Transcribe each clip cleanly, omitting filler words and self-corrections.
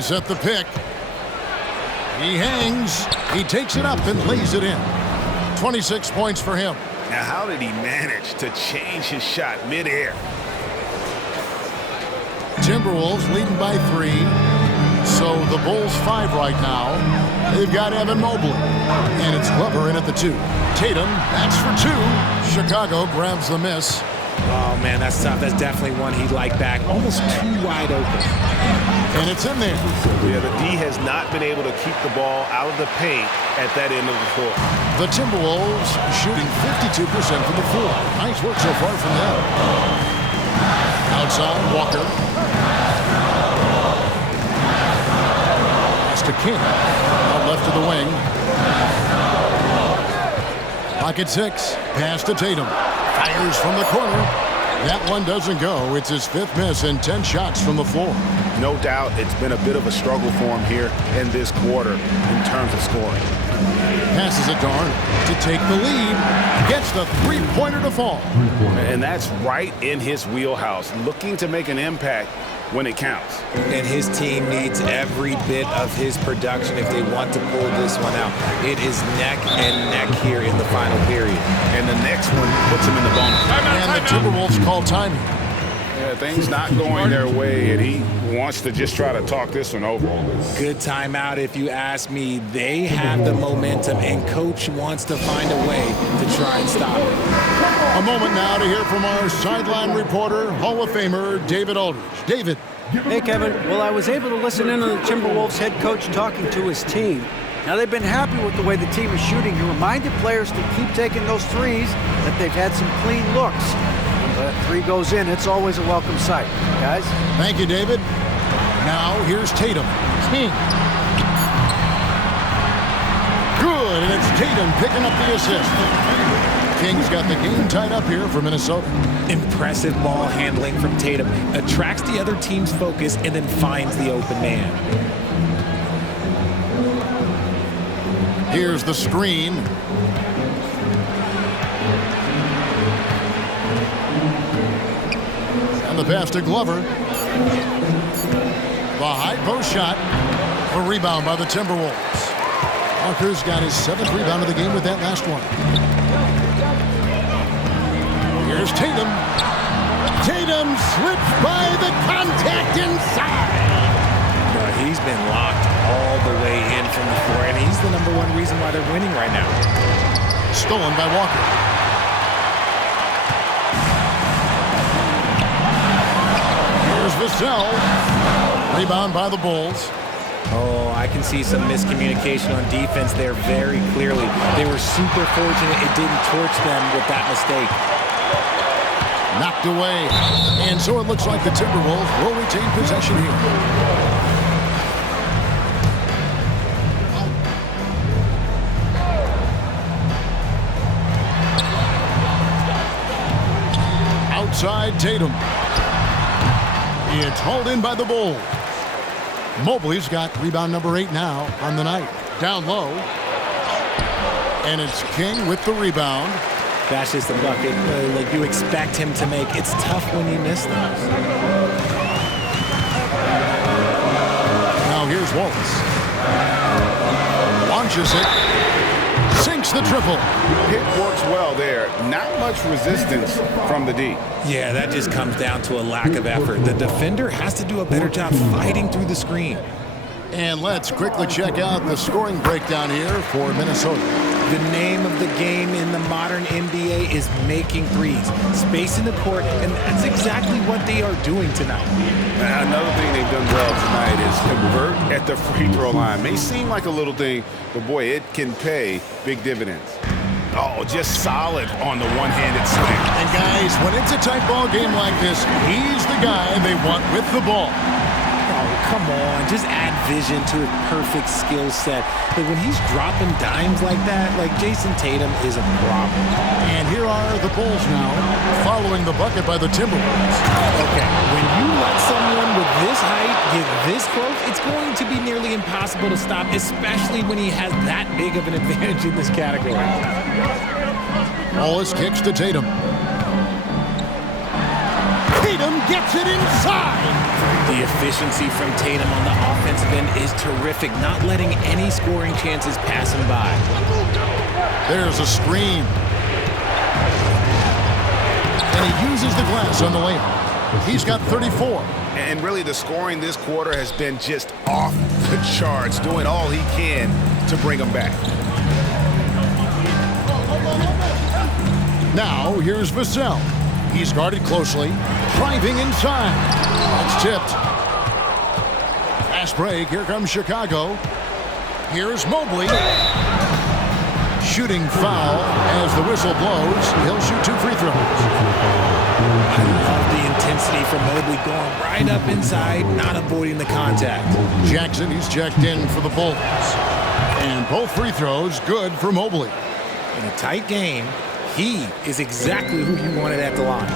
They set the pick. He hangs. He takes it up and lays it in. 26 points for him. Now, how did he manage to change his shot midair? Timberwolves leading by 3. So the Bulls 5 right now. They've got Evan Mobley. And it's Glover in at the 2. Tatum, that's for 2. Chicago grabs the miss. Oh, man, that's tough. That's definitely one he'd like back. Almost too wide open. And it's in there. Yeah, the D has not been able to keep the ball out of the paint at that end of the floor. The Timberwolves shooting 52% from the floor. Nice work so far from them. Outside, Walker. Pass to King. Out left to the wing. Pocket 6. Pass to Tatum. Fires from the corner. That one doesn't go. It's his 5th miss and 10 shots from the floor. No doubt it's been a bit of a struggle for him here in this quarter in terms of scoring. Passes it to Arnold to take the lead. Gets the 3-pointer to fall. And that's right in his wheelhouse, looking to make an impact when it counts. And his team needs every bit of his production if they want to pull this one out. It is neck and neck here in the final period. And the next one puts him in the bonus. And the Timberwolves call timing. Yeah, things not going their way, and he wants to just try to talk this one over. Good timeout if you ask me. They have the momentum, and Coach wants to find a way to try and stop it. A moment now to hear from our sideline reporter, Hall of Famer David Aldridge. David. Hey, Kevin. Well, I was able to listen in on the Timberwolves head coach talking to his team. Now, they've been happy with the way the team is shooting. He reminded players to keep taking those threes, that they've had some clean looks. When that 3 goes in, it's always a welcome sight. Guys? Thank you, David. Now, here's Tatum. King. Good, and it's Tatum picking up the assist. King's got the game tied up here for Minnesota. Impressive ball handling from Tatum. Attracts the other team's focus and then finds the open man. Here's the screen. And the pass to Glover. The high post shot. A rebound by the Timberwolves. Walker's got his 7th rebound of the game with that last one. Here's Tatum. Tatum slips by the contact inside. He's been locked all the way in from the floor, and he's the #1 reason why they're winning right now. Stolen by Walker. Here's Vassell. Rebound by the Bulls. Oh, I can see some miscommunication on defense there very clearly. They were super fortunate it didn't torch them with that mistake. Knocked away. And so it looks like the Timberwolves will retain possession here. Outside Tatum. It's hauled in by the Bulls. Mobley's got rebound number 8 now on the night. Down low. And it's King with the rebound. That's just a bucket like you expect him to make. It's tough when you miss those. Now here's Wallace. Launches it. Sinks the triple. It works well there. Not much resistance from the D. Yeah, that just comes down to a lack of effort. The defender has to do a better job fighting through the screen. And let's quickly check out the scoring breakdown here for Minnesota. The name of the game in the modern NBA is making threes. Space in the court, and that's exactly what they are doing tonight. Another thing they've done well tonight is convert at the free throw line. May seem like a little thing, but boy, it can pay big dividends. Oh, just solid on the one-handed swing. And guys, when it's a tight ball game like this, he's the guy they want with the ball. Oh, come on. Just add vision to a perfect skill set. But when he's dropping dimes like that, like Jason Tatum is a problem. And here are the Bulls now, following the bucket by the Timberwolves. Okay, when you let someone with this height get this close, it's going to be nearly impossible to stop, especially when he has that big of an advantage in this category. Wallace kicks to Tatum. Tatum Gets it inside. The efficiency from Tatum on the offensive end is terrific, not letting any scoring chances pass him by. There's a screen. And he uses the glass on the layup. He's got 34. And really, the scoring this quarter has been just off the charts, doing all he can to bring them back. Now, here's Vassell. He's guarded closely, driving inside. That's tipped. Fast break. Here comes Chicago. Here's Mobley. Shooting foul as the whistle blows. He'll shoot 2 free throws. I love the intensity from Mobley going right up inside, not avoiding the contact. Jackson, he's checked in for the Bulls. And both free throws good for Mobley. In a tight game, he is exactly who you wanted at the line.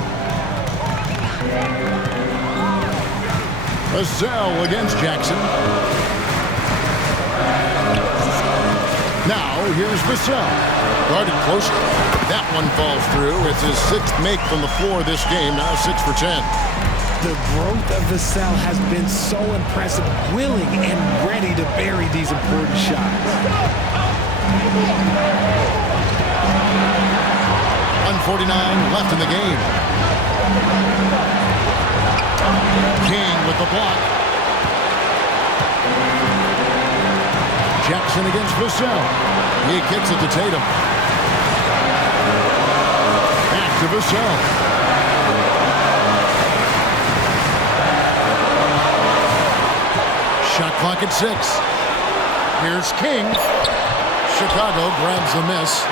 Vassell against Jackson. Now, here's Vassell. Guarded closely. That one falls through. It's his 6th make from the floor this game, now 6 for 10. The growth of Vassell has been so impressive, willing and ready to bury these important shots. 1:49 left in the game. King with the block. Jackson against Vassell. He kicks it to Tatum. Back to Vassell. Shot clock at 6. Here's King. Chicago grabs the miss.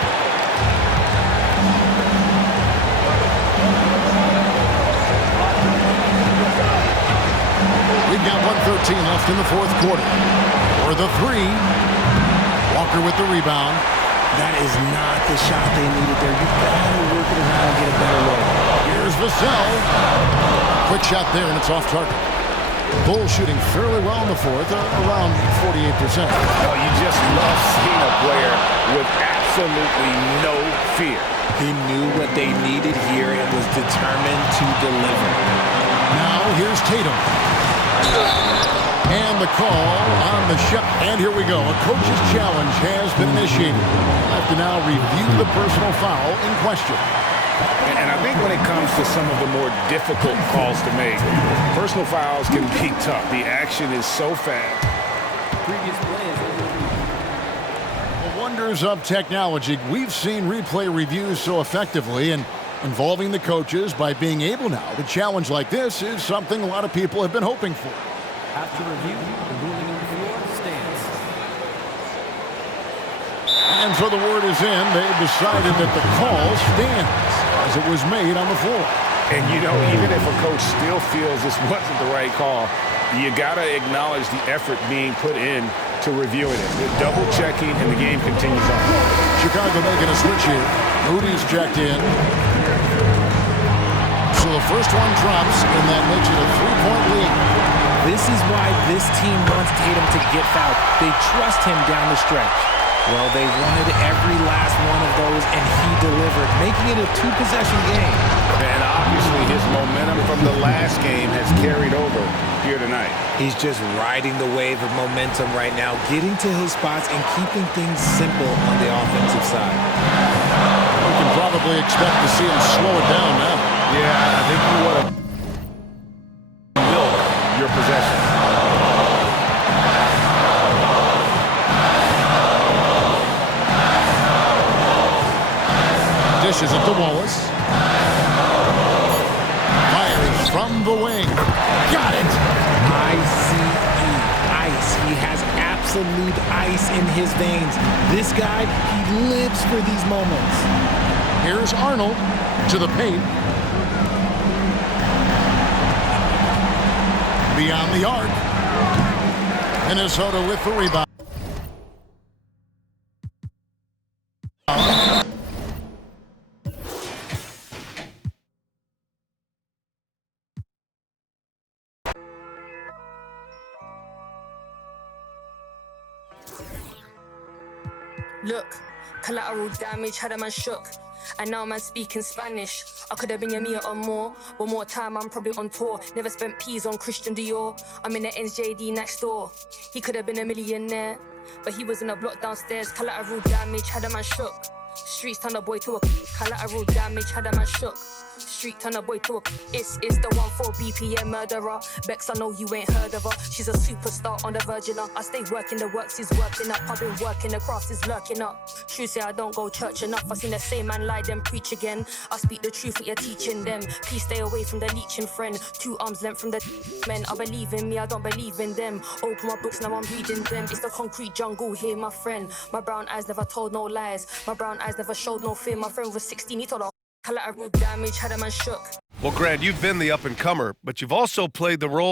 We've got 1:13 left in the 4th quarter. For the 3. Walker with the rebound. That is not the shot they needed there. You gotta work it around and get a better look. Here's Vassell. Quick shot there, and it's off target. Bulls shooting fairly well in the 4th, around 48%. Oh, you just love seeing a player with absolutely no fear. He knew what they needed here and was determined to deliver. Now here's Tatum. And the call on the shot. And here we go. A coach's challenge has been initiated. We'll have to now review the personal foul in question. And I think when it comes to some of the more difficult calls to make, personal fouls can be tough. The action is so fast. The wonders of technology. We've seen replay reviews so effectively, and involving the coaches by being able now to challenge like this is something a lot of people have been hoping for. After review, the ruling on the floor stands. And so the word is in. They've decided that the call stands as it was made on the floor. And you know, even if a coach still feels this wasn't the right call, you got to acknowledge the effort being put in to reviewing it. They're double checking, and the game continues on. Chicago making a switch here. Moody's checked in. So the first one drops, and that makes it a 3-point lead. This is why this team wants Tatum to get fouled. They trust him down the stretch. Well, they wanted every last one of those, and he delivered, making it a 2-possession game. And obviously his momentum from the last game has carried over here tonight. He's just riding the wave of momentum right now, getting to his spots and keeping things simple on the offensive side. We can probably expect to see him slow it down now. Yeah, I think you want to milk your possession. Dishes it to Wallace. Fires from the wing. Got it! ICE, ice. He has absolute ice in his veins. This guy, he lives for these moments. Here's Arnold to the paint. Beyond the arc. Minnesota with the rebound. Look, collateral damage had a man shook. And now man speaking Spanish. I could have been a meter or more. One more time, I'm probably on tour. Never spent peas on Christian Dior. I'm in the NJD next door. He could have been a millionaire, but he was in a block downstairs. Collateral damage, had a man shook. Streets turn a boy to a collateral damage, had a man shook. Street turn a boy to a it's the 1-4 BPM murderer. Bex, I know you ain't heard of her. She's a superstar on the virgin. I stay working, the works is working up. I've been working, the craft is lurking up. True say I don't go church enough. I seen the same man lie, then preach again. I speak the truth, what you're teaching them. Please stay away from the leeching friend. 2 arms length from the men. I believe in me, I don't believe in them. Open my books, now I'm reading them. It's the concrete jungle here, my friend. My brown eyes never told no lies. My brown eyes never showed no fear. My friend was 16, he told her collateral damage, had a man shook. Well, Grant, you've been the up-and-comer, but you've also played the role